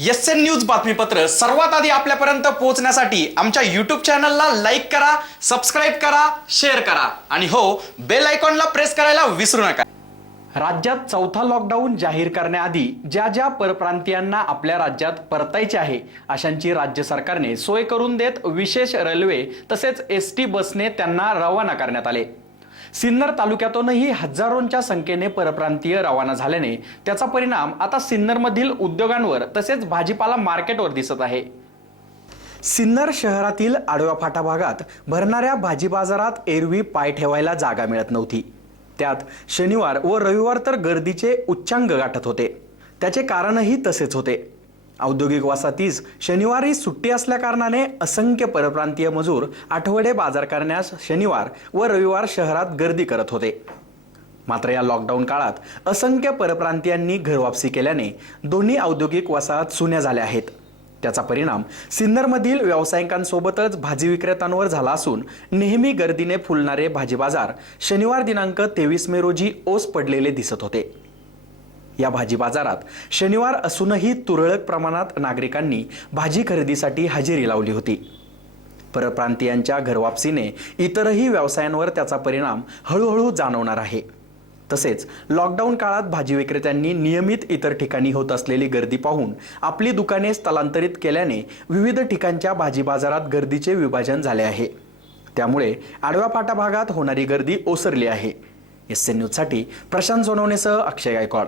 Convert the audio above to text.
SN news बातमीपत्र सर्वात आधी आपल्यापर्यंत पोहोचण्यासाठी आमच्या यूट्यूब चॅनलला लाईक करा, सबस्क्राईब करा, शेअर करा आणि हो, बेल आयकॉनला प्रेस करायला विसरू नका। राज्यात चौथा लॉकडाऊन जाहीर करण्याआधी ज्या ज्या परप्रांतीयांना आपल्या राज्यात परतायचे आहे अशांची राज्य सरकारने सोय करून देत विशेष रेल्वे तसेच एसटी बसने त्यांना रवाना करण्यात आले। सिन्नर तालुक्यातूनही हजारोंच्या संख्येने परप्रांतीय रवाना झाल्याने त्याचा परिणाम आता सिन्नरमधील उद्योगांवर तसेच भाजीपाला मार्केटवर दिसत आहे। सिन्नर शहरातील आडव्या फाटा भागात भरणाऱ्या भाजी बाजारात एरवी पाय ठेवायला जागा मिळत नव्हती। त्यात शनिवार व रविवार तर गर्दीचे उच्चांक गाठत होते। त्याचे कारणही तसेच होते। औद्योगिक वसाहतीस शनिवारी सुट्टी असल्या कारणाने असंख्य परप्रांतीय मजूर आठवडे बाजार करण्यास शनिवार व रविवार शहरात गर्दी करत होते। मात्र या लॉकडाऊन काळात असंख्य परप्रांतीयांनी घरवापसी केल्याने दोन्ही औद्योगिक वसाहत सुन्या झाल्या आहेत। त्याचा परिणाम सिन्नरमधील व्यावसायिकांसोबतच भाजी विक्रेत्यांवर झाला असून नेहमी गर्दीने फुलणारे भाजी बाजार शनिवार दिनांक 23 मे रोजी ओस पडलेले दिसत होते। या भाजी बाजारात शनिवार असूनही तुरळक प्रमाणात नागरिकांनी भाजी खरेदीसाठी हजेरी लावली होती। परप्रांतीयांच्या घरवापसीने इतरही व्यवसायांवर त्याचा परिणाम हळूहळू जाणवणार आहे। तसेच लॉकडाऊन काळात भाजी विक्रेत्यांनी नियमित इतर ठिकाणी होत असलेली गर्दी पाहून आपली दुकाने स्थलांतरित केल्याने विविध ठिकाणच्या भाजी बाजारात गर्दीचे विभाजन झाले आहे। त्यामुळे आडव्या फाटा भागात होणारी गर्दी ओसरली आहे। एसएन न्यूजसाठी प्रशांत सोनवणेसह अक्षय गायकवाड।